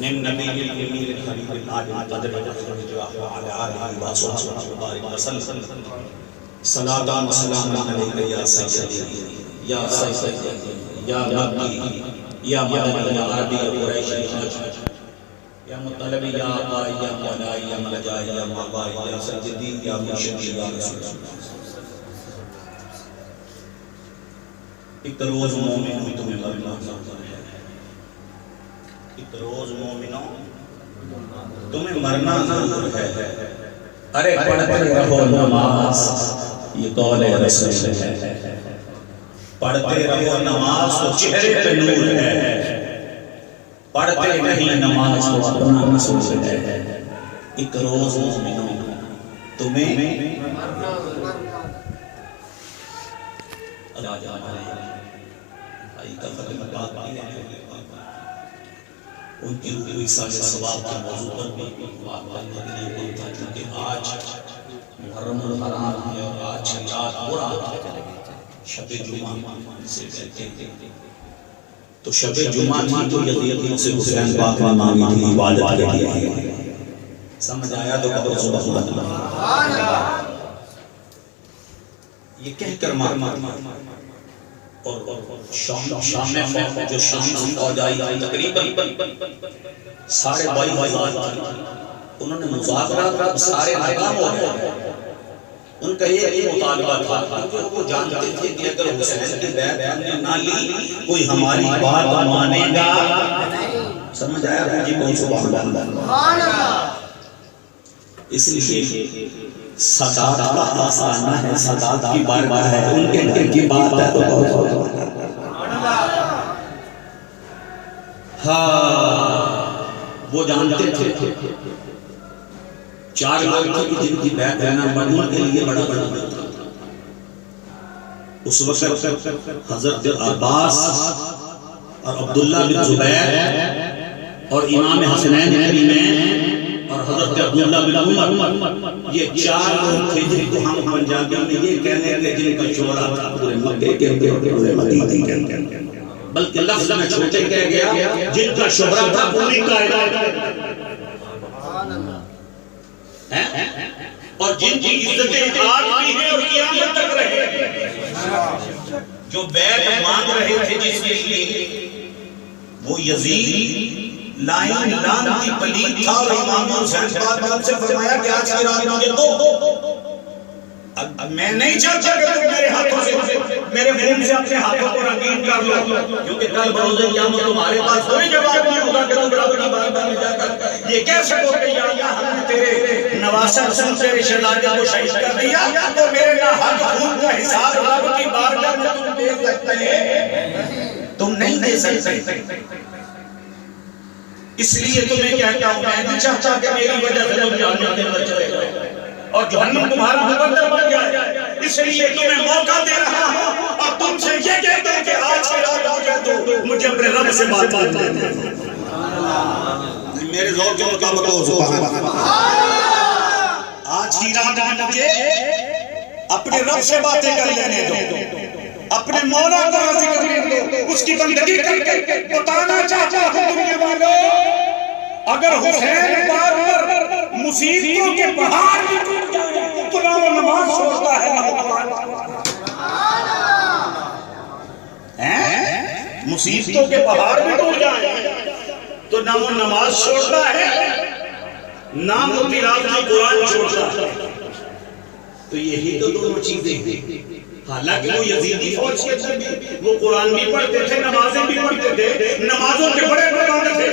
نم نبی الامیر الحبیب العالی القدر وعلى آلہ وصحبہ وبارک وسلم صلاۃ و سلام علیک یا سیدی یا سیدی یا مکی یا مدنی یا عربی یا قریشی یا مطلبی یا آقائی یا مولائی یا ملجائی یا مابائی یا سیدی یا مرشدی یا رسول اللہ۔ ایک روز مومن ہوئی تمہیں مرنا ہے، ایک روز مومنوں تمہیں مرنا ضرور ہے۔ ارے پڑھتے رہو نماز، یہ قول رسول ہے، پڑھتے رہو نماز تو چہرے پہ نور ہے، پڑھتے نہیں نماز تو اپنا مسئول ہے۔ ایک روز مومنوں تمہیں اللہ جانا کا ختم بات ان کی روح ایسا کے ثواب کے موضوع پر بھی واقعہ نہیں تھا، کیونکہ آج محرم الحرام ہے اور آج رات ہو رہا ہے شب جمعہ سے کہتے ہیں، تو شب جمعہ تھی تو یزید سے حسین پاک نے مانگی تھی عبادت کے لیے، سمجھ آیا تو کہو سبحان اللہ۔ یہ کہہ کر اور شام میں جو شام فوج آئی تھی تقریباً 22,500 تھی، انہوں نے مذاکرات سارے ناکام ہو گئے۔ ان کا یہ مطالبہ تھا کیونکہ وہ جانتے تھے کہ اگر حسین کی بیعت ہم نے نہ لی کوئی ہماری بات مانے گا، سمجھ آیا مجھے کون سبحان اللہ۔ اس لیے صدات کا آسانہ ہے، صدات کی بارگاہ ہے، ان کے دل کی بات ہے تو بہت وہ جانتے تھے 4 لوگ تھے کہ جن کی بیعت لینا ان کے لیے بڑا تھا۔ اس وقت حضرت عباس اور عبداللہ بن زبیر اور امام حسنین کریمین اور حضرت عبداللہ بن عمر، یہ 4 لوگ تھے جن کو ہم پنجابیوں میں یہ کہنے تھے جن کا شہرا تھا پورے مکے کے پورے مدینے کے، بلکہ لفظ میں چھوٹے کہہ گیا جن کا شہرا تھا پوری کائنات اور جن کی عزتیں آج بھی ہیں اور قیامت تک رہے، جو بیعت مانگ رہے تھے جس کے لیے وہ یزید لائن کی پلید تھا، اور امام حسین پاک سے فرمایا کہ آج کی رات مجھے دو، میں نہیں چاہتا کہ تم میرے ہاتھوں سے میرے خون سے اپنے ہاتھوں کو رنگین کر لو، کیونکہ کل بروز قیامت تمہارے پاس کوئی جواب نہیں ہوگا کہ تم رب کی بارگاہ میں جا کر یہ کہہ سکو کہ یا اللہ ہم نے تیرے نواسہ رسول تیرے شہزادے کو شہید کر دیا، تو میرے ناحق خون کا حساب رب کی بارگاہ میں تم دے سکتے، تم نہیں دے سکتے۔ اس لیے تمہیں کہتا ہوں میں نہیں چاہتا کہ میری وجہ سے تم جہنم کے اندر چلے جاؤ اور جہنم تمہارا مقدر بن جائے، اس لیے تمہیں موقع دے رہا ہوں اور تم سے یہ کہتا ہوں کہ آج کی رات مجھے مجھے اپنے رب سے بات کرنے دو، میرے ذوق کے مطابق ہو سبحان اللہ۔ آج کی رات مجھے اپنے رب سے باتیں کر لینے دو، اپنے مولا کو راضی کرنے دو، اس کی بندگی کر کے بتانا چاہتا ہوں دنیا والوں، اگر حسین پاک پر مصیبتوں کے پہاڑ بھی ٹوٹ جائیں تو نہ وہ نماز چھوڑتا ہے نہ وہ قرآن چھوڑتا، مصیبتوں کے پہاڑ بھی ٹوٹ جائیں تو نہ وہ نماز چھوڑتا ہے نہ وہ تلاوت قرآن چھوڑتا ہے۔ تو یہی تو دونوں چیزیں ہیں، حالانکہ وہ یزیدی فوج کے اندر بھی وہ قرآن بھی پڑھتے تھے، نمازیں بھی پڑھتے تھے، نمازوں کے بڑے پروانہ تھے،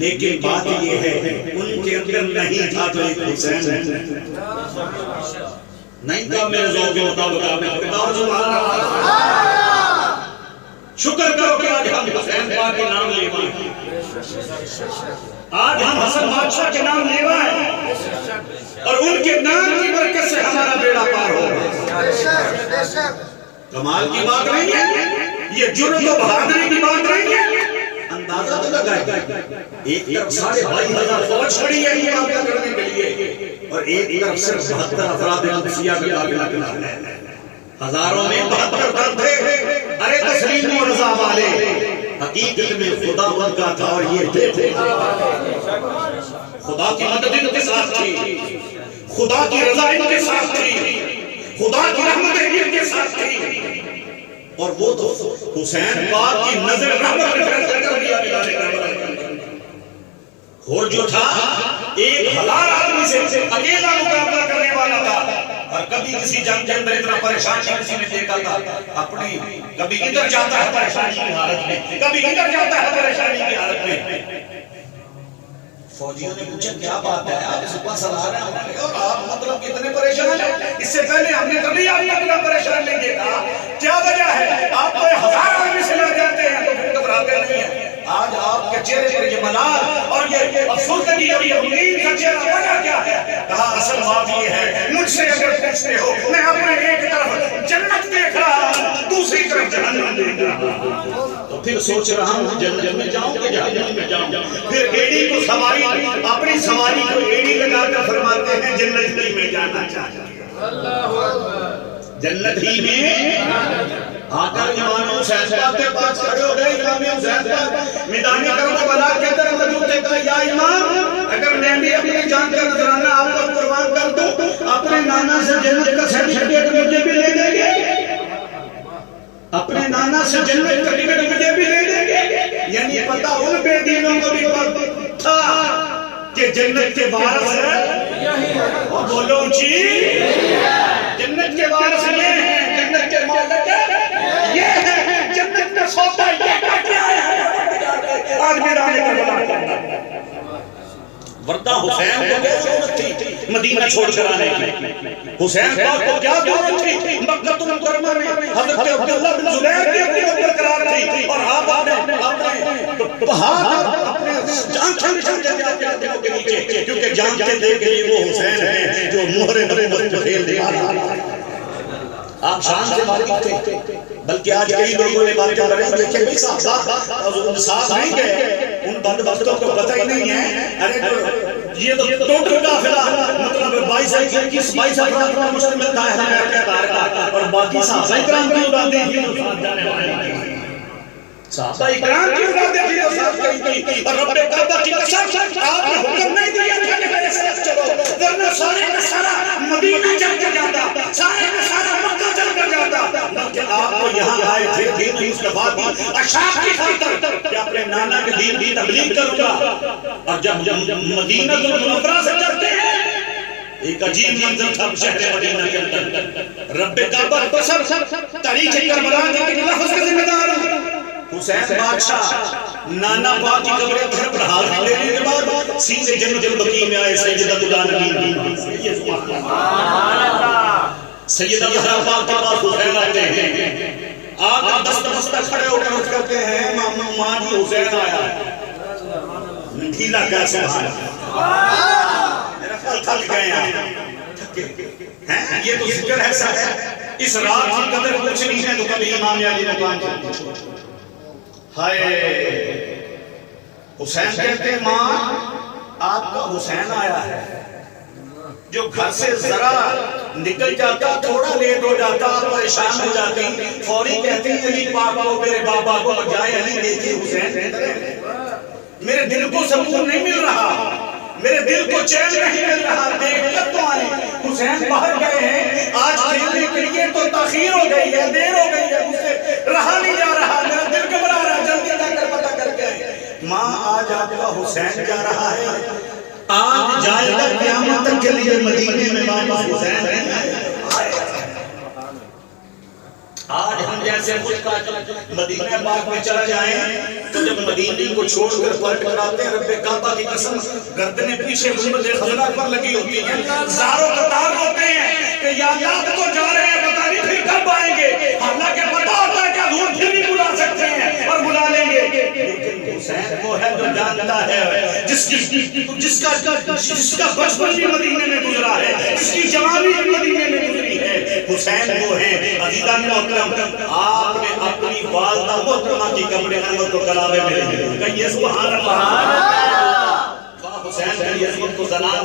لیکن بات یہ ہے ان کے اندر نہیں تھا تو ایک حسین نہیں تھا۔ میرے ذوق کے مطابق آپ نے شکر کرو کہ آج ہم حسین پاک کے نام لیوا ہیں، آج ہم حسن بادشاہ کے نام لیوا ہیں اور ان کے نام کی برکت سے ہمارا بیڑا پار ہو۔ کمال کی بات نہیں ہے، یہ جرت و بہادری کی بات نہیں ہے، اندازہ تو لگائے ایک طرف 22,500 فوج کھڑی ہے مقابلہ کرنے کے لیے اور ایک طرف صرف 72 افراد قدسیہ کا مقابلہ کرنا ہے، ہزاروں میں 72 درد تھے۔ ارے تسلیم و رضا والے حقیقت میں خدا ان کا تھا اور یہ تھے. خدا کی مدد ان کے ساتھ تھی, خدا کی رضا ان کے ساتھ تھی, خدا کی رحمت ان کے ساتھ تھی. اور وہ تو حسین پاک کی نظر رحمت نے فیصلہ کر دیا بلال کربلا. اور جو تھا 1000 آدمی سے اکیلا مقابلہ کرنے والا تھا, اور کبھی کسی جنگ کے اندر اتنا پریشان کسی نے دیکھا تھا اپنی, کبھی ادھر جاتا ہے پریشانی کی حالت میں, کبھی ادھر جاتا ہے پریشانی کی حالت میں. فوجیوں نے پوچھا کیا بات ہے, آپ اس پاس آ رہے ہیں اور آپ مطلب کتنے پریشان ہیں, اس سے پہلے ہم نے کبھی آپ کو اتنا پریشان نہیں دیکھا, کیا وجہ ہے؟ آپ کو 1000 آدمی سے لڑ جاتے ہیں تو پھر گھبراتے نہیں ہیں. آج آپ کے چہرے پر یہ ملال اور یہ افسردگی اور یہ امید کا چہرہ وجہ کیا ہے؟ کہا اصل بات یہ ہے, مجھ سے اگر پوچھتے ہو میں اپنے ایک طرف جنت دیکھ رہا ہوں, دوسری طرف جہنم دیکھ رہا ہوں. تو پھر سوچ رہا ہوں جنت میں جاؤں کہ جہنم میں جاؤں. پھر ایڑی کو سواری, اپنی سواری کو ایڑی لگا کر فرماتے ہیں جنت ہی میں جانا چاہتا ہوں, جنت ہی میں. آ کر امام حسین پاک کے پاس کھڑے ہو گئے. امام حسین پاک میدان کربلا کے اندر موجود تھے. یا امام, اگر میں بھی اپنی جان کا نذرانہ آپ کو قربان کر دوں, اپنے نانا سے جنت کا سرٹیفکیٹ مجھے بھی لے دیں گے؟ اپنے نانا سے جنت کا ٹکٹ مجھے بھی لے دیں گے؟ یعنی پتہ ان بے دینوں کو بھی تھا کہ جنت کے وارث ہیں. اور بولو اونچی, جنت کے وارث یہ ہیں, جنت کے مالک یہ ہے, جنت کا سودا یہ کر آیا ہے. آج میدان کربلا کرنا ورنہ حسین کو کیا ضرورت تھی مدینہ چھوڑ کر آنے کی؟ حسین پاک کو کیا ضرورت تھی مکہ المکرمہ میں؟ حضرت عبداللہ بن زبیر کی اپنی برقرار تھی, اور آپ اپنے پہاڑ اپنے آنکھیں نشانتے کے نیچے, کیونکہ جانتے تھے کہ یہ وہ حسین ہیں جو مہر نبوت کو کھیل دیا. آپ شان سے واقف تھے, بلکہ آج کئی لوگوں نے باتیں کریں دیکھیں بھی ساتھ نہیں گئے, ان بدبختوں کو پتہ ہی نہیں ہے. ارے یہ تو ٹوٹل قافلہ مطلب 22 افراد کا مشتمل تھا کا, اور باقی صحابہ اکرام کی اولادیں تھیں جو ساتھ جانے والی تھیں. صحابہ اکرام کی اولادیں تھیں جو ساتھ گئی تھی, اور رب کعبہ کی قسم آپ نے حکم نہیں دیا تھا کہ میرے ساتھ چلو, ورنہ سارے کا سارا مدینہ چل کر جاتا, سارے کا سارا مکہ چل کر جاتا. بلکہ آپ کو یہاں آئے تھے دین مصطفیٰ کی اشاعت کی خاطر کہ اپنے نانا کے دین کی تبلیغ کروں گا. اور جب مدینہ المنورہ سے چلتے ہیں, ایک عجیب منظر تھا شہر مدینہ کے اندر. رب کعبہ قسم تاریخ کربلا کے لفظ کا ذمہ دار حسین بادشاہ نانا پاک کی قبر گھر پر حاضر لینے کے بعد سیدھے جنت البقیع میں آئے سیدہ العالمین سیدہ زہرا پاک کے پاس حسین آتے ہیں. آپ دست بستہ کھڑے ہو کر عرض کرتے ہیں ماں جی حسین آیا ہے. ڈھیلا کیسے آیا, میرا خیال تھک گئے ہیں, یہ تو ذکر ایسا ہے اس رات کی قدر کچھ نہیں ہے تو کبھی امام علی مقام سے ہائے. حسین کہتے ہیں ماں آپ کا حسین آیا ہے, جو گھر سے ذرا نکل جاتا تھوڑا لیٹ ہو جاتا پریشان ہو جاتی, فوری کہتے ہیں علی پاک کو میرے بابا کو جائے علی دیکھیے حسین. میرے دل کو سکون نہیں مل رہا, میرے دل کو چین نہیں مل رہا, دیکھ کر تو آئے حسین باہر گئے ہیں, آج کھیلنے کے لیے تو تاخیر ہو گئی ہے, دیر ہو گئی ہے, مجھ سے رہا نہیں جا رہا, میرا دل گھبرا رہا, جلدی جا کر پتہ کر کے. ماں آج آپ کا حسین جا رہا ہے, آج جائے گا قیامت تک کے لیے مدینے میں واپس حسین ہے. آج ہم جیسے ملک مدینہ پاک میں چلا جائیں تو جب مدینے کو چھوڑ کر پلٹ کر آتے ہیں رب کعبہ کی قسم گردنیں پیچھے گنبد خزرہ پر لگی ہوتی ہیں, زاروں قطار ہوتے ہیں کہ یا اللہ کو جا رہے ہیں پتہ نہیں پھر کب آئیں گے, حالانکہ پتہ ہوتا ہے کہ حضور پھر بھی بلا سکتے ہیں اور بلا لیں گے. لیکن حسین وہ ہے جو جانتا ہے, جس کا بچپن بھی مدینے میں گزرا ہے, جس کی جوانی بھی مدینے میں گزری ہے. حسین وہ ہے. عزیزان محترم, آپ نے اپنی والدہ محترمہ کی قبر انور کو کلابے میں کہیے سبحان اللہ. واہ حسین تیری عظمت کو سلام,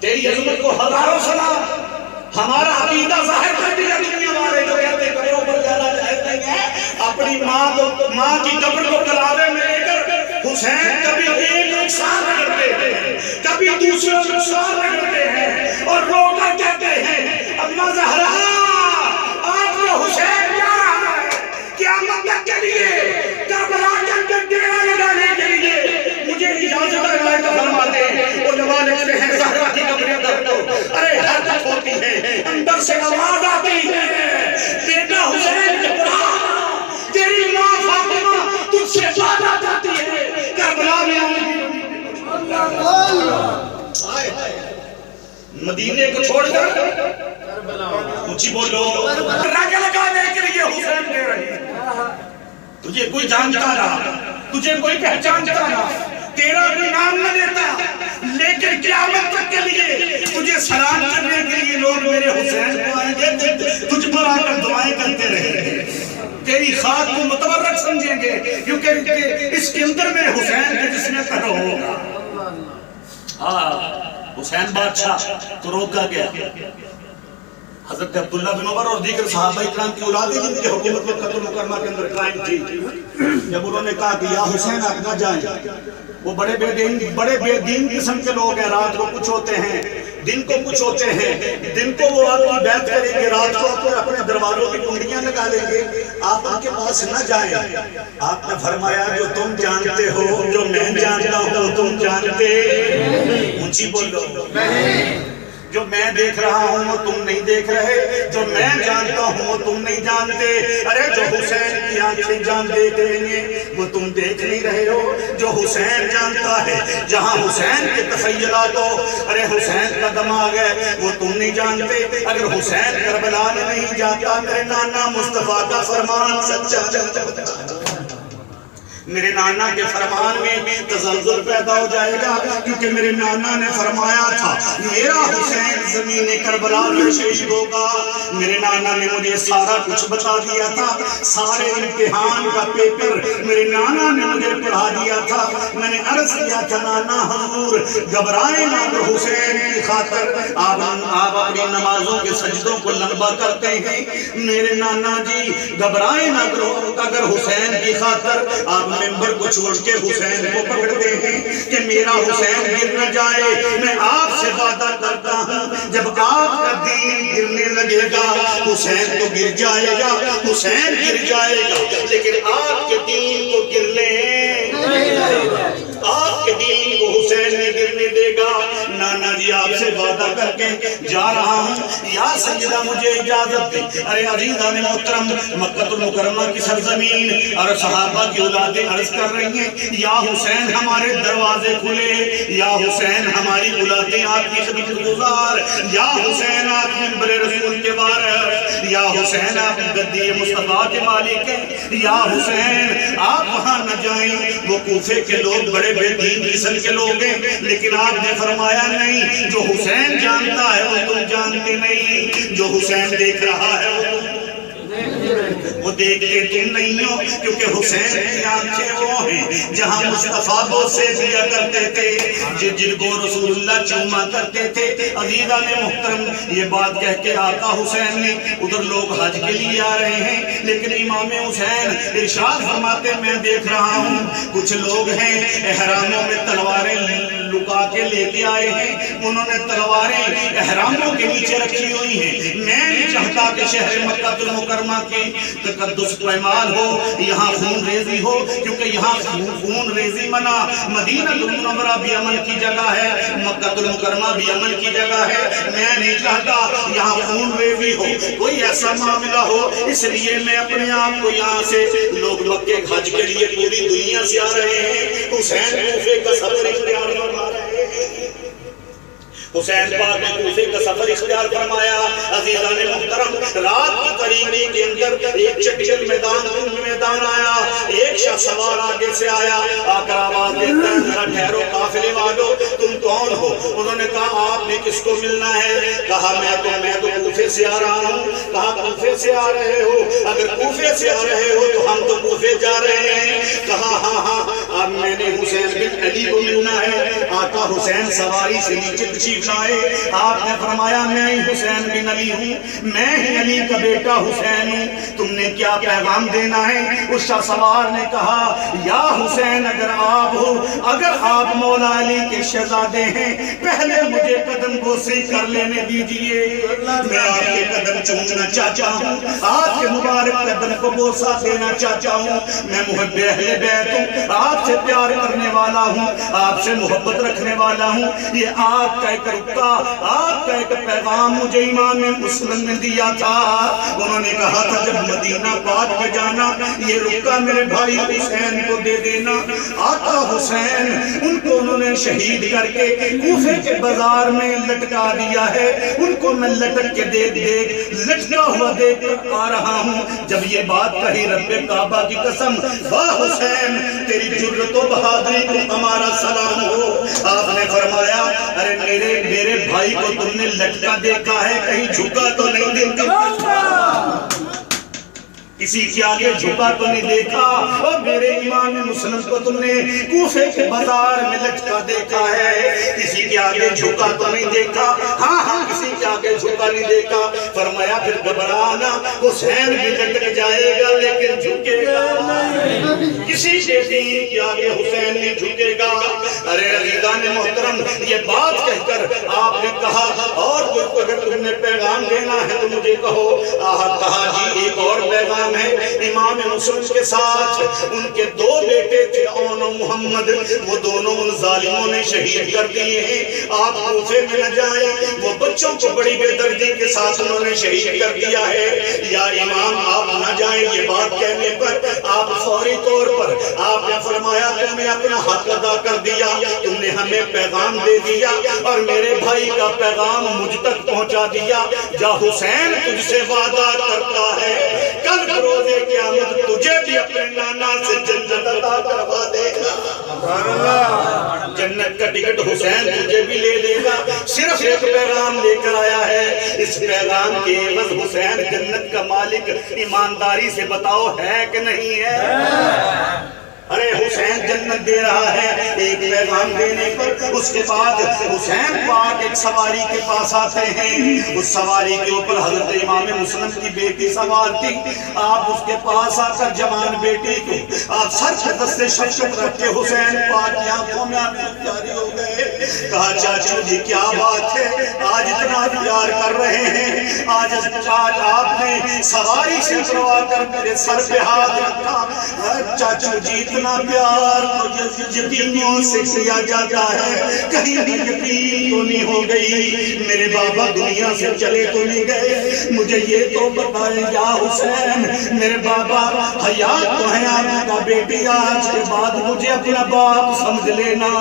تیری عظمت کو ہزاروں سلام. ہمارا عقیدہ ظاہر کر دیا دنیا والے جو کہتے ہیں قبروں پر جانا جائز نہیں ہے. اپنی ماں کی قبر کو کلابے میں لے کر حسین کبھی ایک سال رگڑتے ہیں، کبھی دوسرے سال رگڑتے ہیں اور رو کر کہتے ہیں اما زہرا آپ کو حسین کیا ہے؟ قیامت تک کے لیے کربلا کے ڈیرا لگانے کے لیے مجھے اجازت عنایت فرما دیں۔ علماء لکھتے ہیں زہرا کی قبر اندر تو ارے حرکت ہوتی ہے، اندر سے آواز آتی ہے بیٹا حسین گھبرا، تیری ماں فاطمہ تجھ سے زیادہ چاہتی ہے کربلا میں مدینے کو چھوڑ کر اونچی بولو رگ لگانے کے لیے حسین دے رہی ہے۔ تجھے کوئی جانتا نہ، تجھے کوئی پہچانتا نہ، تیرا کوئی نام نہ لیتا، لیکن قیامت تک کے لیے تجھے سلام کرنے کے لیے لوگ میرے حسین کو آئیں گے، تجھ پر آ کر دعائیں کرتے رہیں گے، تیری خاک کو متبرک سمجھیں گے، کیونکہ اس کے اندر میں حسین کے جس میں کرو ہوگا۔ حسین بادشاہ تو روکا گیا۔ حضرت عبداللہ بن عمر اور دیگر صحابہ اکرام کی اولادیں جن کی حکومت مکہ المکرمہ کے اندر قائم تھی، جب انہوں نے کہا کہ یا حسین آپ نہ جائیں، وہ بڑے بے دین قسم کے لوگ ہیں، رات کو کچھ ہوتے ہیں، دن کو کچھ ہوتے ہیں، دن کو وہ آپ کی بیعت کریں گے، رات کو اپنے دروازوں کی کنڈیاں لگا لیں گے، آپ ان کے پاس نہ جائیں۔ آپ نے فرمایا جو تم جانتے ہو، جو میں جانتا ہوں تم جانتے، اونچی بولو، جو میں دیکھ رہا ہوں وہ تم نہیں دیکھ رہے، جو میں جانتا ہوں وہ تم نہیں جانتے، ارے جو حسین کی آنکھیں جان دیکھ رہی ہیں وہ تم دیکھ نہیں رہے ہو، جو حسین جانتا ہے جہاں حسین کے تخیلات ہو، ارے حسین کا دماغ ہے وہ تم نہیں جانتے۔ اگر حسین کربلا میں نہیں جاتا میرے نانا مصطفیٰ کا فرمان سچا چلتا، میرے نانا کے فرمان میں تزلزل پیدا ہو جائے گا، کیونکہ میرے نانا نے فرمایا تھا میرا حسین زمین کربلا میں شہید ہوگا۔ میرے نانا نے مجھے سارا کچھ بتا دیا تھا، سارے امتحان کا پیپر میرے نانا نے مجھے پڑھا دیا تھا۔ میں نے عرض کیا تھا نانا حضور گھبرائیں نہ، اگر حسین کی خاطر آپ اپنی نمازوں کے سجدوں کو لمبا کرتے ہیں، میرے نانا جی گھبرائیں نہ، اگر حسین کی خاطر آپ ممبر کو چھوڑ کے حسین کو پکڑتے ہیں کہ میرا حسین گر نہ جائے، میں آپ سے وعدہ کرتا ہوں جب آپ کا دین گرنے لگے گا حسین تو گر جائے گا، حسین گر جائے گا، لیکن آپ کے دین کو گرنے، آپ کے دین کو حسین نہیں گرنے دے گا۔ نانا جی آپ سے وعدہ کر کے جا رہا ہوں، یا سیدہ مجھے اجازت دے۔ ارے عزیزان محترم، مکہ المکرمہ کی سرزمین اور صحابہ کی اولادیں عرض کر رہی ہیں یا حسین ہمارے دروازے کھلے، یا حسین ہماری اولادیں آپ کی خدمت گزار، یا حسین آپ منبر رسول کے وارث، یا حسین آپ گدی مصطفیٰ کے مالک ہیں، یا حسین آپ وہاں نہ جائیں، وہ کوفے کے لوگ بڑے بے دین قسم کے لوگ ہیں، لیکن آپ نے فرمایا نہیں، جو حسین جانتا ہے وہ تم جانتے نہیں، جو حسین دیکھ رہا ہے وہ دیکھتے تم نہیں ہو، کیونکہ حسین کی آنکھیں وہ ہیں جہاں مصطفیٰ بوسے دیا کرتے تھے، جن کو رسول اللہ چوما کرتے تھے۔ عزیزان محترم یہ بات کہہ کے آقا حسین نے، ادھر لوگ حج کے لیے آ رہے ہیں، لیکن امام حسین ارشاد فرماتے میں دیکھ رہا ہوں کچھ لوگ ہیں احراموں میں تلواریں لکا کے لے کے آئے ہیں، انہوں نے تلواریں احراموں کے نیچے رکھی ہوئی ہیں۔ میں نہیں چاہتا کہ شہر مکہ المکرمہ کی تقدس پائمال ہو، یہاں خون ریزی ہو، کیونکہ یہاں خون ریزی منع۔ مدینہ المنورہ بھی امن کی جگہ ہے، مکہ المکرمہ بھی امن کی جگہ ہے، میں نہیں چاہتا یہاں خون ریزی ہو، کوئی ایسا معاملہ ہو، اس لیے میں اپنے آپ کو یہاں سے، لوگ مکے حج کے لیے پوری دنیا سے آ رہے ہیں، حسین کوفے کا سفر اختیار فرما رہے ہیں، حسین پاک نے کوفے کا سفر اختیار فرمایا۔ عزیزان محترم رات کی تاریکی کے اندر ایک چٹیل میدان آیا، ایک شخص سوار آگے سے آیا، آ کر آواز دیتا ہے ذرا ٹھہرو قافلے والو تم کون ہو؟ انہوں نے کہا آپ نے کس کو ملنا ہے؟ کہا میں تو کوفے سے آ رہا ہوں۔ کہا کوفے سے آ رہے ہو؟ اگر کوفے سے آ رہے ہو تو ہم تو کوفے جا رہے ہیں۔ کہا ہاں اب میں نے حسین بن علی کو ملنا ہے۔ آقا حسین سواری سے نیچے تشریف لائے، آپ نے فرمایا میں ہی حسین بن علی ہوں، میں ہی علی کا بیٹا حسین ہوں، تم نے کیا پیغام دینا ہے؟ اس شاہ سوار نے کہا یا حسین اگر آپ ہو، اگر آپ مولا علی کے شہزادے ہیں، پہلے مجھے قدم بوسی کر لینے دیجئے، میں آپ کے قدم چومنا چاہتا ہوں، آپ کے مبارک قدم کو بوسا دینا چاہتا ہوں، میں محب اہل بیت ہوں، آپ سے پیار کرنے والا ہوں، آپ سے محبت رکھنے والا ہوں، یہ آپ کا ایک رکا، آپ کا ایک پیغام مجھے امام مسلم نے دیا تھا، انہوں نے کہا تھا جب مدینہ پاک میں جانا یہ رکا میرے بھائی حسین کو دے دینا۔ آقا حسین ان کو انہوں نے شہید کر کے کوفے کے بازار میں لٹکا دیا ہے، ان کو میں لٹک کے لٹکا ہوا دیکھ کر آ رہا ہوں، جب یہ بات کہی رب کعبہ کی قسم واہ حسین تیری جرت و بہادری کو ہمارا سلام ہو۔ آپ نے فرمایا ارے میرے بھائی کو تم نے لٹکا دیکھا ہے، کہیں جھکا تو نہیں دیکھا، کسی کے آگے جھکا تو نہیں دیکھا، اور میرے امام مسلم کو تم نے کوفے کے بازار میں لٹکا دیکھا ہے، کسی کے آگے جھکا تو نہیں دیکھا، ہاں کسی کے آگے جھکا نہیں دیکھا۔ فرمایا پھر گھبرانا، حسین بھی لٹک جائے گا لیکن جھکے گا کسی کے دین کے آگے حسین نہیں جھکے گا۔ ارے عزیزان محترم یہ بات کہہ کر آپ نے کہا اور کوئی اگر تم نے پیغام دینا ہے تو مجھے کہو۔ کہا جی ایک اور پیغام ہے، امام مسلم کے ساتھ ان کے دو بیٹے تھے اون و محمد، وہ دونوں ان ظالموں نے شہید کر دیے ہیں، آپ کوفے میں نہ جائیں، وہ بچوں کو بڑی بے دردی کے ساتھ انہوں نے شہید کر دیا ہے، یا امام آپ نہ جائیں۔ یہ بات کہنے پر آپ فوری طور پر آپ نے فرمایا تم نے اپنا حق ادا کر دیا، تم نے ہمیں پیغام دے دیا اور میرے بھائی کا پیغام مجھ تک پہنچا دیا، جا حسین تجھ سے وعدہ کرتا ہے کل روز قیامت تجھے بھی اپنے نانا سے جنت عطا کروا دے گا، جنت کا ٹکٹ حسین تجھے بھی لے لے گا۔ صرف ایک پیغام لے کر آیا ہے، اس پیغام کے عوض حسین جنت کا مالک ایمانداری سے بتاؤ ہے کہ نہیں ہے؟ ارے حسین جنت دے رہا ہے ایک پیغام دینے پر، اس کے بعد حسین پاک ایک سواری کے پاس آتے ہیں، اس سواری کے اوپر حضرت امام مسلم کی بیٹی سوار تھی، آپ اس کے پاس آ کر جوان بیٹی کو آپ سر سے دستے شفقت رکھ کے حسین پاک کی آنکھوں میں آنکھیں جاری ہو گئے، کہا چاچو جی کیا بات ہے آج اتنا پیار کر رہے ہیں، آج آپ نے سواری سے اتروا کر میرے سر پہ ہاتھ رکھا، چاچو جی اتنا پیار تو یتیموں سے کیا جاتا ہے، کہیں بھی یتیم تو نہیں ہو گئی، میرے بابا دنیا سے چلے تو نہیں گئے، مجھے یہ تو بتائیں یا حسین میرے بابا حیات تو ہیں آپ کا بیٹی، آج کے بعد مجھے اپنا باپ سمجھ لینا۔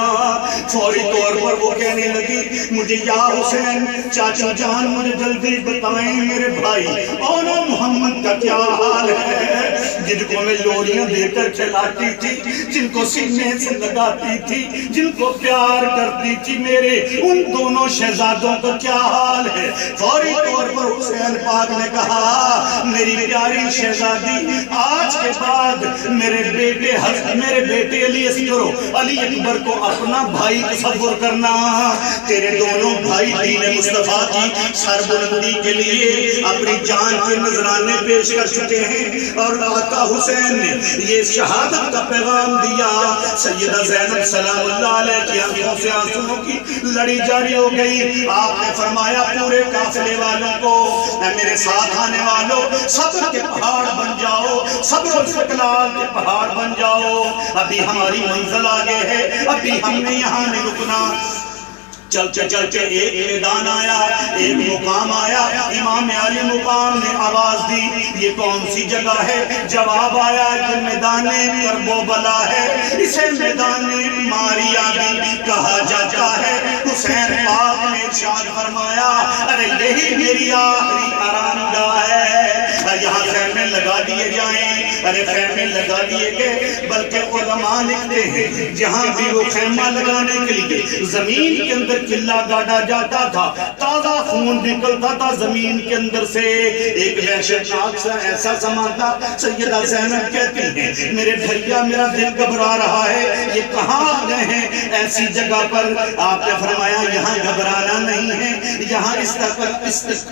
فوری طور پر وہ کہنے لگی مجھے یا حسین چاچا جان مجھے جلدی بتائیں میرے بھائی اور محمد کا کیا حال ہے، جن کو میں لوریاں دے کر کھلاتی تھی، جن کو سینے سے لگاتی تھی، جن کو پیار کرتی تھی، میرے ان دونوں شہزادوں کا کیا حال ہے؟ فوری طور پر حسین پاک نے کہا میری پیاری شہزادی آج کے بعد میرے بیٹے علی اکبر کو اپنا بھائی تصور کرنا، تیرے دونوں بھائی دین مصطفیٰ کی سربلندی کے لیے اپنی جان کے نذرانے پیش کر چکے ہیں، اور آقا حسین نے یہ شہادت کا پیغام دیا۔ سیدہ زینب سلام اللہ علیہ کی آنکھوں سے آنسوؤں کی لڑی جاری ہو گئی، آپ نے فرمایا پورے قافلے والوں کو اے میرے ساتھ آنے والوں صبر کے پہاڑ بن جاؤ، صبر و استقلال کے پہاڑ بن جاؤ، ابھی ہماری منزل آگے ہے، ابھی ہم نے یہاں نہیں رکنا۔ چلتے چلتے ایک میدان آیا، ایک مقام آیا، امام علی مقام نے آواز دی یہ کون سی جگہ ہے؟ جواب آیا یہ میدان کربلا ہے، اسے میدان ماریا بھی کہا جاتا ہے۔ حسین پاک نے ارشاد فرمایا ارے یہی میری آخری آرام گاہ ہے، یہاں خیمے لگا دیے جائیں، ارے خیمے لگا دیے گئے، بلکہ علماء لکھتے ہیں جہاں بھی وہ خیمہ لگانے کے لیے زمین کے اندر چلا گاڑا جاتا تھا، تازہ خون نکلتا تھا زمین کے اندر سے، ایک وحشتناک سا ایسا زمان تھا۔ سیدہ زینب کہتی ہیں میرے بھیا میرا دل گھبرا رہا ہے، یہ کہاں آ گئے ہیں ایسی جگہ پر؟ آپ نے فرمایا یہاں گھبرانا نہیں ہے، یہاں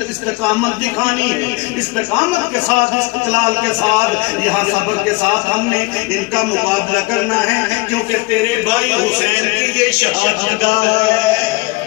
استقامت دکھانی ہے، استقامت کے ساتھ، استقلال کے ساتھ، یہاں صبر کے ساتھ ہم نے ان کا مقابلہ کرنا ہے، کیونکہ تیرے بھائی حسین کی یہ شہادت گاہ ہے،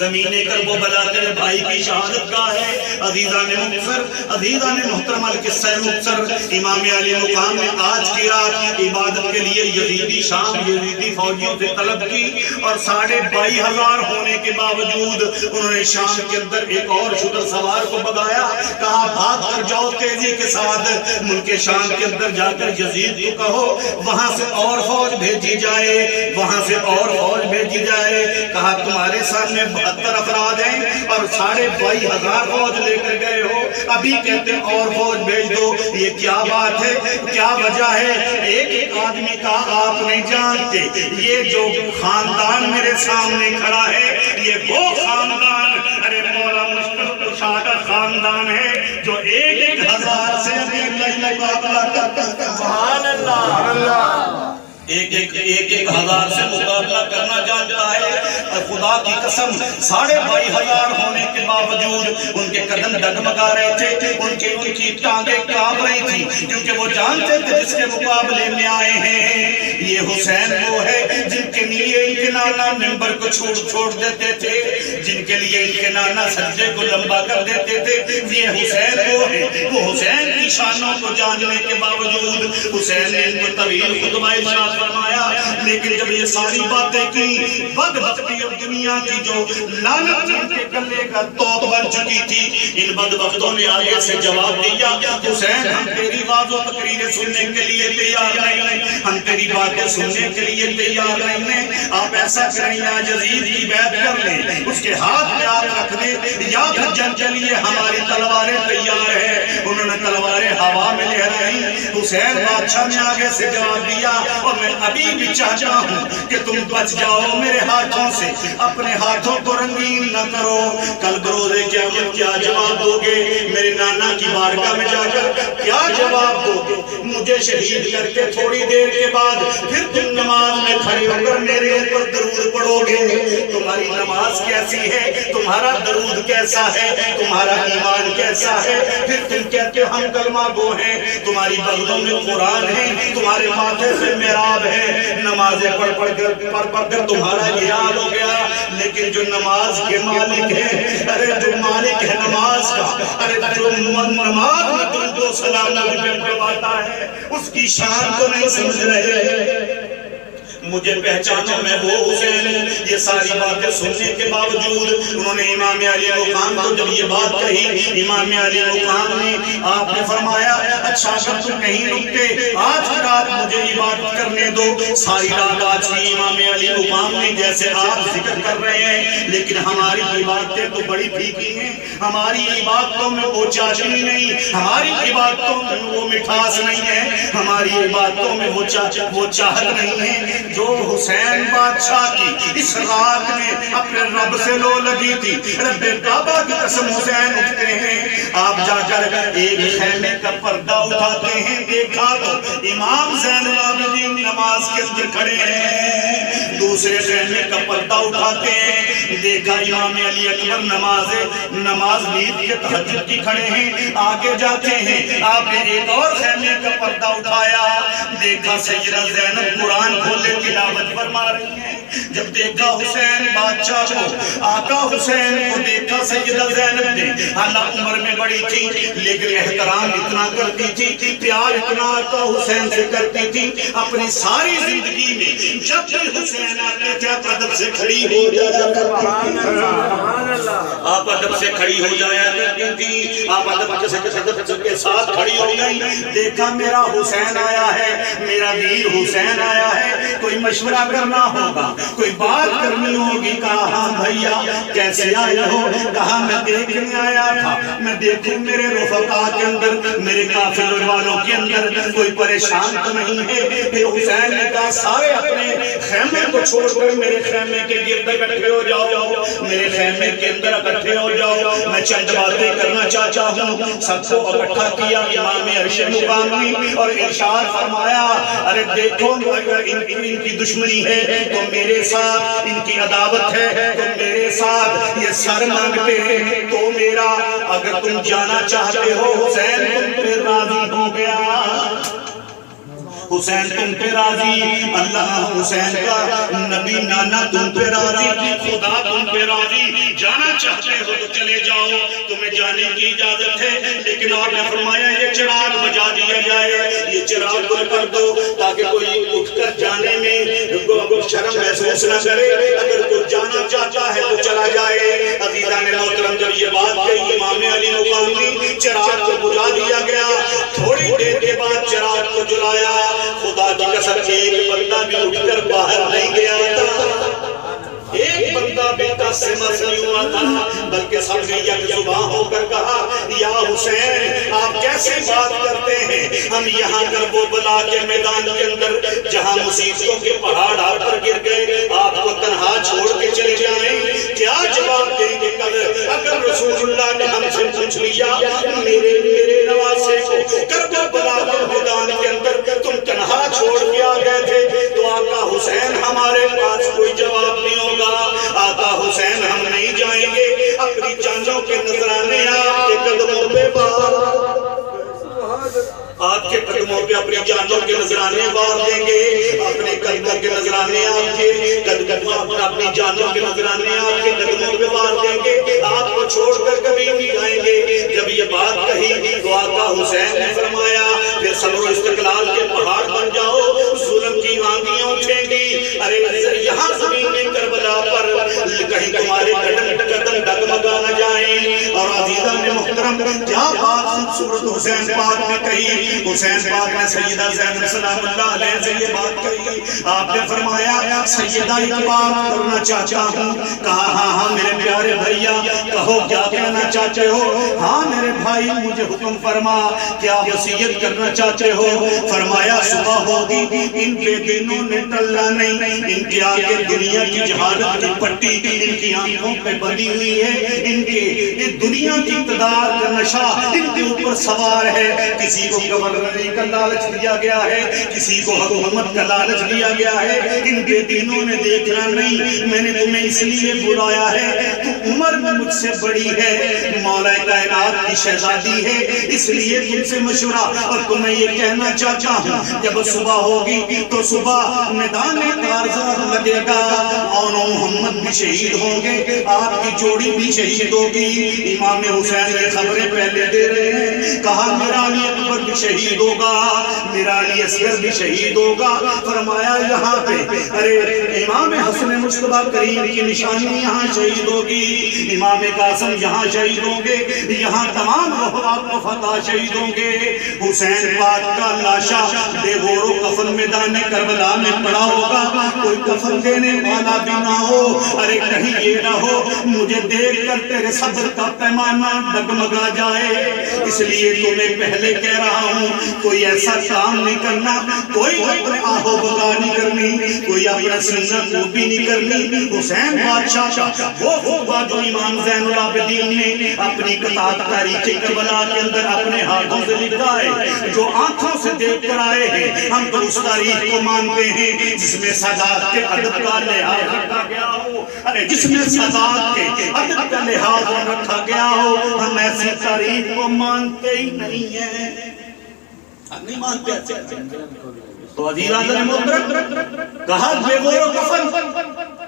زمین کربلا تیرے بھائی کی شہادت گاہ ہے۔ عزیزان مقصر، عزیزان محترم القصہ مقصر، امام علی مقام نے آج کی رات عبادت کے لیے یزیدی شام، یزیدی فوجیوں سے طلب کی، اور 22,500 ہونے کے باوجود انہوں نے شام کے اندر ایک اور شتر سوار کو بگایا، کہا بھاگ کر جاؤ تیزی کے ساتھ ملک شام کے اندر جا کر یزید کو کہو وہاں سے اور فوج بھیجی جائے، وہاں سے اور فوج بھیجی جائے۔ کہا تمہارے سامنے 72 افراد ہیں اور 22,500 فوج لے کر گئے ہو، ابھی کہتے اور فوج بھیج دو، یہ کیا بات ہے، کیا وجہ ہے؟ ایک آدمی کا آپ نہیں جانتے، یہ جو خاندان میرے سامنے کھڑا ہے یہ وہ خاندان، ارے مولا مشکل کشا کا خاندان ہے جو 1,000 سے مقابلہ کرتا ہے۔ سبحان اللہ، 1,000 سے مقابلہ کرنا جانتا ہے، اور خدا کی قسم 22,500 ہونے کے باوجود ان کے قدم ڈگمگا رہے تھے، ان کی ٹانگیں کانپ رہی تھی، کیونکہ وہ جانتے تھے جس کے مقابلے میں آئے ہیں یہ حسین وہ ہے جن کے لیے ان کے نانا ممبر کو چھوڑ دیتے تھے، جن کے لیے ان کے نانا سجدے کو لمبا کر دیتے تھے، یہ حسین وہ ہے۔ وہ حسین کی شانوں کو جاننے کے باوجود حسین نے ان کو طویل خطبہ ارشاد فرمایا، لیکن جب یہ ساری باتیں کی، بدبختی اور دنیا کی جو لعنت ان کے گلے کا توق بن چکی تھی، ان بدبختوں نے آگے سے جواب دیا حسین ہم تیری واضح و تقریریں سننے کے لیے تیار نہیں، ہم تیری باتیں سننے کے لیے تیار نہیں ہیں، آپ ایسا کریں یا یزید کی بیعت کر لیں، اس کے ہاتھ میں آگ رکھ دیں، یا پھر جنگ کے لیے ہماری تلواریں تیار ہیں۔ انہوں نے تلواریں ہوا میں لہرائیں، حسین بادشاہ نے آگے سے جواب دیا اور میں ابھی بھی چاہتا ہوں کہ تم بچ جاؤ میرے ہاتھوں سے، اپنے ہاتھوں کو رنگین نہ کرو، کل بروز قیامت کیا جواب دو گے؟ میرے نانا کی بارگاہ میں جا کر کیا جواب دو گے؟ مجھے شہید کر کے تھوڑی دیر کے بعد پھر تم نماز میں کھڑے ہو کر میرے اوپر درود پڑھو گے، تمہاری نماز کیسی ہے، تمہارا درود کیسا ہے، تمہارا ایمان کیسا ہے، پھر تم کہتے ہم کلمہ گو ہیں، تمہاری بغلوں میں قرآن ہے، تمہارے ماتھے سے محراب ہے، نمازیں پڑھ کر تمہارا یہ حال ہو گیا۔ لیکن جو نماز کے مالک ہے، ارے جو مالک ہے نماز کا، ارے جو نماز میں درود و سلام پڑھواتا ہے، اس کی شان کو نہیں سمجھ رہے۔ مجھے پہچانو میں وہ حسین ہوں۔ یہ ساری باتیں سننے کے باوجود انہوں نے امام علی مقام کو جب یہ بات کہی، امام علی مقام نے آپ نے فرمایا اچھا اگر تم نہیں رکتے آج کی رات مجھے عبادت کرنے دو۔ ساری رات آج کی امام علی مقام نے جیسے آپ ذکر کر رہے ہیں، لیکن ہماری عبادتیں تو بڑی پھیکی ہیں، ہماری عبادتوں میں وہ چاشنی نہیں، ہماری عبادتوں میں وہ مٹھاس نہیں ہے، ہماری عبادتوں میں وہ چاہت نہیں ہے جو حسین بادشاہ کی اس رات میں اپنے رب سے لو لگی تھی۔ رب کعبہ کی قسم حسین اٹھتے ہیں، آپ جا کر ایک خیمے کا پردہ اٹھاتے ہیں، دیکھا تو امام زین العابدین نماز کے اندر کھڑے ہیں، دوسرے خیمے کا پردہ اٹھاتے ہیں، دیکھا امام علی اکبر نماز عید کے تہجد کی کھڑے ہیں، آگے جاتے ہیں، آپ نے ایک اور خیمے کا پردہ اٹھایا، دیکھا سیدہ زینب قرآن کھولے تلاوت فرما رہی ہیں۔ جب دیکھا حسین بادشاہ کو، آقا حسین کو دیکھا سیدہ زینب نے، حالانکہ عمر میں بڑی تھی لیکن احترام اتنا کرتی تھی، پیار اتنا آقا حسین سے کرتی تھی، اپنی ساری زندگی میں جب بھی حسین آتے تھے آپ ادب سے کھڑی ہو جایا کرتی تھی، آپ ادب سے کھڑی ہو جایا کرتی تھی، آپ ادب کے ساتھ کھڑی ہو گئی۔ دیکھا میرا حسین آیا ہے، میرا ویر حسین آیا ہے، کوئی مشورہ کرنا ہوگا، کوئی بات کرنی ہوگی۔ کہا ہاں بھیا کیسے آئے ہو؟ کہا میں دیکھنے آیا تھا، میں دیکھوں میرے رفقا کے اندر، میرے قافلے والوں کے اندر کوئی پریشان تو نہیں ہے۔ پھر حسین نے کہا سارے اپنے خیمے کو چھوڑ کر میرے خیمے کے گرد اکٹھے ہو جاؤ، میرے خیمے کے اندر اکٹھے ہو جاؤ، میں چند باتیں کرنا چاہتا ہوں۔ سب کو اکٹھا کیا امام عرش مقامی اور ارشاد فرمایا ارے دیکھو اگر ان کی دشمنی ہے تو میرے ساتھ، ان کی عداوت ہے تو میرے ساتھ، یہ سر مانگتے ہیں تو میرا، اگر تم جانا چاہتے ہو حسین تم پہ راضی ہو گیا، حسین تم پہ راضی، اللہ حسین کا نبی نانا تم پہ راضی، خدا تم پہ راضی، جانا چاہتے ہو تو چلے جاؤ، تمہیں جانے کی اجازت ہے۔ لیکن آپ نے فرمایا یہ چراغ بجا دیا جائے، یہ چراغ بند کر دو تاکہ کوئی اٹھ کر جانے میں شرم محسوس نہ کرے، اگر کوئی جانا چاہتا ہے تو چلا جائے۔ عزیزان محترم جب یہ بات کہی امام علی مقامی، چراغ کو بجھا دیا گیا، تھوڑی دیر کے بعد چراغ کو جلایا، خدا کی قسم ایک بندہ بھی اٹھ کر باہر نہیں گیا تھا، ایک بندہ بھی تسمس نہیں ہوا تھا، بلکہ سب نے یک زباں ہو کر کہا یا حسین آپ کیسے بات کرتے ہیں، ہم یہاں کربلا کے میدان کے اندر جہاں مصیبتوں کے پہاڑ آپ پر گر گئے، آپ کو تنہا چھوڑ کے چلے جائیں، کیا جواب دیں گے؟ اگر رسول اللہ نے ہم سے پوچھ لیا میرے نواسے کو کربلا کے میدان کے اندر تم تنہا چھوڑ کے آ گئے تھے تو آقا حسین ہمارے پاس کوئی جواب نہیں ہوگا، آقا حسین ہم نہیں جائیں گے، اپنی جانوں کے نذرانے آپ کے قدموں پہ آپ کے قدموں پہ اپنی جانوں کے نذرانے بار دیں گے، اپنے قدموں کے نذرانے آپ کے قدموں پر اپنی جانوں کے نذرانے آپ کے قدموں پہ بار دیں گے، آپ کو چھوڑ کر کبھی نہیں جائیں گے۔ جب یہ بات کہی تو آقا حسین نے فرمایا پھر صبر و استقلال کے پہاڑ بن جاؤ، ظلم کی آندیاں اٹھیں گی، ارے یہاں زمین کربلا پر کہیں تمہارے قدم ڈگمگا نہ جائیں۔ اور عزیزان محترم کیا بات خوبصورت حسین پاک نے کہی، حسین پاک نے سیدہ زینب سلام اللہ علیہ سے یہ بات کہی، آپ نے فرمایا سیدہ ایک بات کرنا چاہتا ہوں، کہا ہاں ہاں میرے پیارے بھائیا کہو کیا کہنا چاہتے ہو؟ ہاں میرے بھائی مجھے حکم فرما، کیا وصیت کرنا چاہتے ہو؟ فرمایا صبح ہوگی ان بے دینوں نے ٹلنا نہیں، ان کے آگے دنیا کی جہالت کی پٹی ان کی آنکھوں پہ بندھی ہوئی ہے، ان کے دنیا کی اقتدار کا نشہ ان کے اوپر سوار ہے، کسی کو گورنری کا لالچ دیا گیا ہے، کسی کو حکومت کا لالچ دیا گیا ہے، ان بے دینوں نے دیکھنا نہیں، میں نے تمہیں اس لیے بلایا ہے تو عمر میں مجھ سے بڑی ہے، مولا کائنات کی شہزادی ہے، اس لیے تم سے مشورہ اور تمہیں یہ کہنا چاہتا ہوں جب صبح ہوگی تو صبح میدان کارزار لگے گا، اور محمد بھی شہید ہوں گے، آپ کی جوڑی بھی شہید ہوگی۔ امام حسین یہ خبریں پہلے دے رہے ہیں، کہا میرا علی اکبر بھی شہید ہوگا، میرا علی اصغر بھی شہید ہوگا، فرمایا یہاں پہ ارے امام حسن مصطفیٰ کریم کی نشانی یہاں شہید ہوگی، امام قاسم یہاں شہید ہوں گے، یہاں تمام رفقات و فتح شہید ہوں گے، حسین پاک کا لاشا بے غور و کفن میدان کربلا میں پڑا ہوگا، کوئی کفن دینے والا بھی نہ ہو، ارے کہیں یہ نہ ہو مجھے دیکھ کر تیرے صبر کا پیمانہ ڈگمگا جائے، اس لیے تمہیں پہلے کہہ رہا ہوں کوئی ایسا کام نہیں کرنا، کوئی اپنے آہو بگا نہیں کرنی، کوئی اپنا سینہ کوبی نہیں کرنی۔ حسین بادشاہ وہ خطبہ جو امام زین العابدین نے اپنی کتاب تاریخ کربلا کے اندر اپنے ہاتھوں سے لکھا ہے، جو آنکھوں سے دیکھ کر آئے ہیں، ہم تو اس تاریخ کو مانتے ہیں جس میں سادات کے ادب کا لحاظ رکھا گیا ہو، ارے جس میں سادات کے ادب کا لحاظ رکھا گیا ہو، ہم ایسی تاریخ کو مانتے ہی نہیں ہیں، ہم نہیں مانتے۔ تو عزیزان محترم کہا بے غور و کفن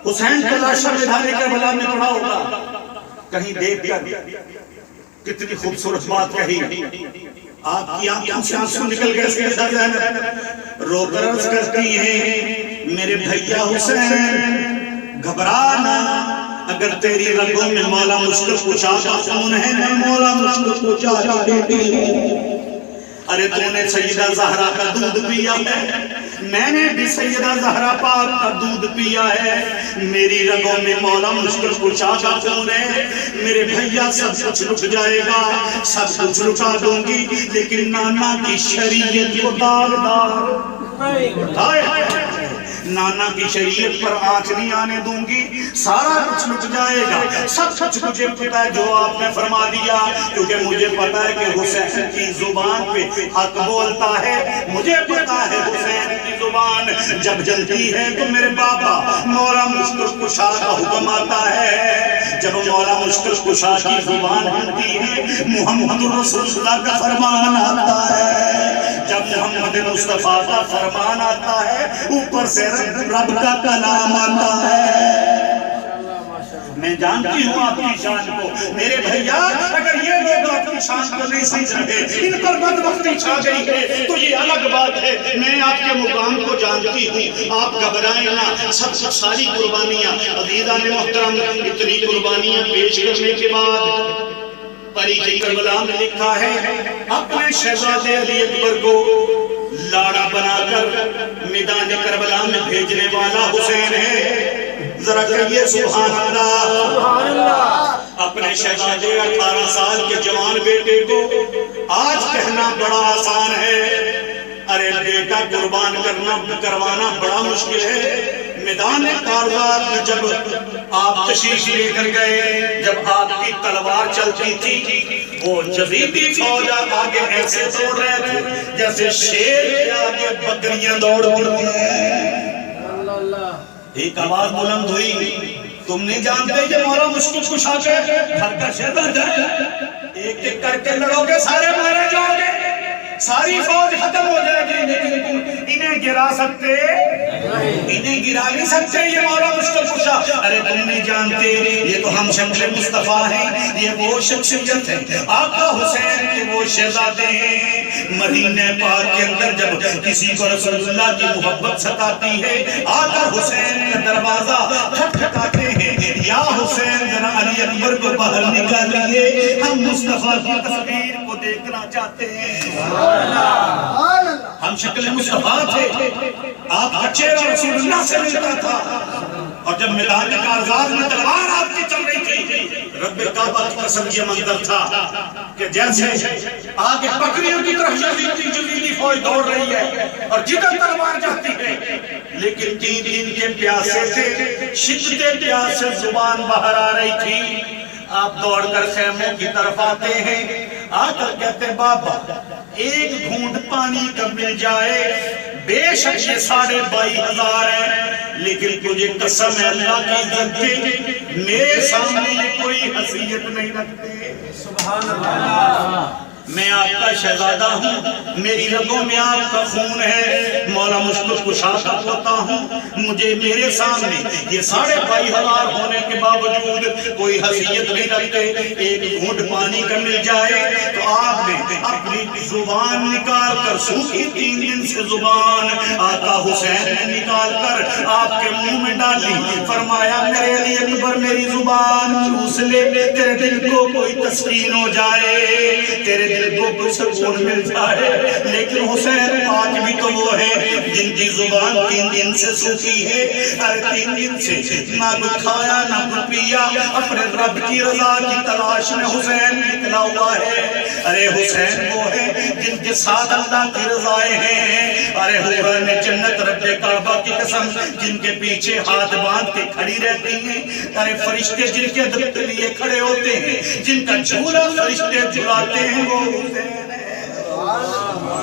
حسین کا لاشا میدان کربلا میں پڑا ہوگا، کہیں دیکھ کر کتنی خوبصورت بات کہی، آپ کی آنکھوں سے آنسو نکل گئے، سیدہ زینب رو کر عرض کرتی ہیں میرے بھیا حسین گھبرانا، اگر تیری رگوں میں مولا مشکل پوچھا کا خون ہے میں مولا مشکل پوچھا کا بیٹی ہوں، ارے تو نے سیدہ زہرا کا دودھ پیا ہے، میں نے بھی سیدہ زہرا پاک کا دودھ پیا ہے، میری رگوں میں مولا مشکل کشا کا خون ہے، میرے بھیا سب کچھ رک جائے گا، سب کچھ رکا دوں گی، لیکن نانا کی شریعت کو داغدار نانا کی شریعت پر آنچ نہیں آنے دوں گی، سارا کچھ رک جائے گا، سب کچھ مجھے پتا ہے جو آپ نے فرما دیا، کیونکہ مجھے پتا ہے کہ حسین کی زبان پہ حق بولتا ہے، مجھے پتا ہے حسین کی زبان جب جلتی ہے تو میرے بابا مولا مشکل کشا کا حکم آتا ہے، جب مولا مشکل کشا کی زبان ہلتی ہے محمد رسول اللہ کا فرمان آتا ہے، جب محمد مصطفیٰ کا فرمان آتا ہے اوپر سے رب کا کلام آتا ہے۔ میں جانتی ہوں آپ کی شان کو میرے بھیا، اگر یہ لوگ آپ کی شان کو نہیں سمجھ رہے، ان پر بدبختی چھا گئی ہے تو یہ الگ بات ہے، میں آپ کے مقام کو جانتی ہوں، آپ گھبرائیں نہ، سب ساری قربانیاں عزیزان محترم، اتنی قربانیاں پیش کرنے کے بعد تاریخ کربلا میں لکھا ہے اپنے شہزادے علی اکبر کو لاڑا بنا کر میدان کربلا میں بھیجنے والا حسین ہے، ذرا کہیے سبحان اللہ۔ اپنے شہزادے 18 سال کے جوان بیٹے کو آج کہنا بڑا آسان ہے، ارے بیٹا قربان کروانا بڑا مشکل ہے۔ میدان کارزات میں جب آپ تشریف لے کر گئے، جب آپ کی تلوار چلتی تھی، وہ یزیدی فوج آگے ایسے دوڑ رہے تھے جیسے شیر کے آگے بکریاں دوڑتی ہیں۔ ایک آواز بلند ہوئی، تم نہیں جانتے یہ مولا مشکل کشا کے گھر کا شہزادہ ہے، ایک ایک کر کے لڑو گے سارے مارے جاؤ گے، ساری فوج ختم ہو جائے گی، لیکن تم انہیں گرا سکتے، انہیں گرا نہیں سکتے یہ مولا مشکل کشا۔ ارے تم نہیں جانتے یہ تو ہم شمس مصطفیٰ ہیں، یہ وہ شخصیت ہے، آقا حسین کے وہ شہزادے ہیں۔ مدینہ پاک کے اندر جب کسی کو رسول اللہ کی محبت ستاتی ہے، آقا حسین کا دروازہ کھٹکھٹاتے ہیں، یا حسین ذرا علی اکبر کو باہر نکالیے، ہم مصطفیٰ کی تصویر کو دیکھنا چاہتے ہیں۔ ہم شکل مصطفیٰ تھے، آپ کا چہرہ رسول اللہ سے ملتا تھا، اور جب میدان کارزات میں تلوار آپ کی چل رہی تھی، رب کعبہ کی قسم یہ منظر تھا کہ جیسے آگے بکریوں کی طرف یزیدی فوج دوڑ رہی ہے اور جدھر تلوار جاتی ہے، لیکن 3 دن کے پیاسے تھے، شدت پیاس سے زبان باہر آ رہی تھی۔ آپ دوڑ کر خیموں کی طرف آتے ہیں، آ کر کہتے ہیں بابا ایک گھونٹ پانی کا مل جائے، بے شک یہ 22,500 ہیں، لیکن تجھے قسم ہے اللہ کی عزت کی میرے سامنے یہ کوئی حیثیت نہیں رکھتے۔ سبحان اللہ، میں آپ کا شہزادہ ہوں، میری رگوں میں آپ کا خون ہے، مولا مشکل کشا کا پوتا ہوں، مجھے میرے سامنے یہ 22,500 ہونے کے باوجود کوئی حیثیت نہیں رکھتے، ایک گھونٹ پانی کا مل جائے تو آپ نے اپنی زبان نکال کر سوکھی 3 دن سے زبان آقا حسین نے نکال کر آپ کے منہ میں ڈالی، فرمایا میرے علی اکبر میری زبان چوس لے، تیرے دل کو کوئی تسکین ہو جائے، تیرے دل کو کوئی سکون مل جائے۔ لیکن حسین پاک بھی تو وہ ہے جن کی زبان 3 دن سے سوکھی ہے، ہر 3 دن سے نہ کچھ کھایا نہ کچھ پیا، اپنے رب کی رضا کی تلاش میں حسین نکلا ہوا ہے۔ ارے حسین وہ ہے جن کے ساتھ اللہ کی رضائیں ہیں، ارے حوران جنت رب کعبہ کی قسم جن کے پیچھے ہاتھ باندھ کے کھڑی رہتی ہیں، ارے فرشتے جن کے دل کے لیے کھڑے ہوتے ہیں، جن کا جھولا فرشتے جھلاتے ہیں، وہ حسین ہے۔